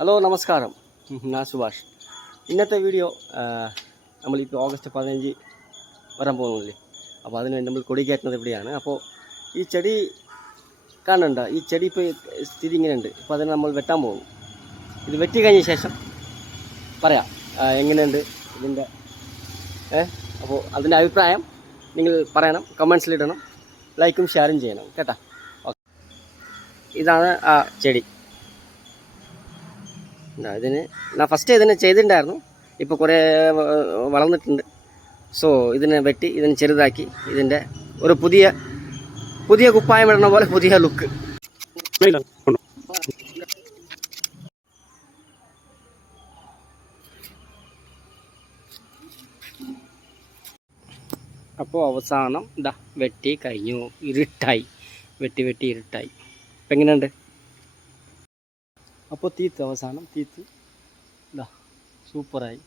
Hello നമസ്കാരം, ഞാൻ സുഭാഷ്. ഇന്നത്തെ വീഡിയോ നമ്മളിപ്പോൾ ഓഗസ്റ്റ് 15 വരാൻ പോകുന്നില്ലേ, അപ്പോൾ അതിന് വേണ്ടി നമ്മൾ കൊടി കയറ്റുന്നത് എവിടെയാണ്. അപ്പോൾ ഈ ചെടി കാണണ്ട, ഈ ചെടി ഇപ്പോൾ സ്ഥിതി ഇങ്ങനെയുണ്ട്. അപ്പോൾ അതിന് നമ്മൾ വെട്ടാൻ പോകും. ഇത് വെട്ടി കഴിഞ്ഞ ശേഷം പറയാം എങ്ങനെയുണ്ട് ഇതിൻ്റെ. അപ്പോൾ അതിൻ്റെ അഭിപ്രായം നിങ്ങൾ പറയണം, കമൻസിലിടണം, ലൈക്കും ഷെയറും ചെയ്യണം കേട്ടോ. ഓക്കെ, ഇതാണ് ആ ചെടി. ഇതിന് ഞാൻ ഫസ്റ്റ് ഇതിന് ചെയ്തിട്ടുണ്ടായിരുന്നു, ഇപ്പോൾ കുറേ വളർന്നിട്ടുണ്ട്. സോ ഇതിനെ വെട്ടി ഇതിന് ചെറുതാക്കി ഇതിൻ്റെ ഒരു പുതിയ കുപ്പായം ഇടുന്ന പോലെ പുതിയ ലുക്ക്. അപ്പോൾ അവസാനം ഇതാ വെട്ടി കഴിഞ്ഞു, ഇരുട്ടായി, വെട്ടി ഇരുട്ടായി. ഇപ്പം എങ്ങനെയുണ്ട്? അപ്പോൾ തീത്ത് അവസാനം തീത്ത് ഇതാ സൂപ്പറായി.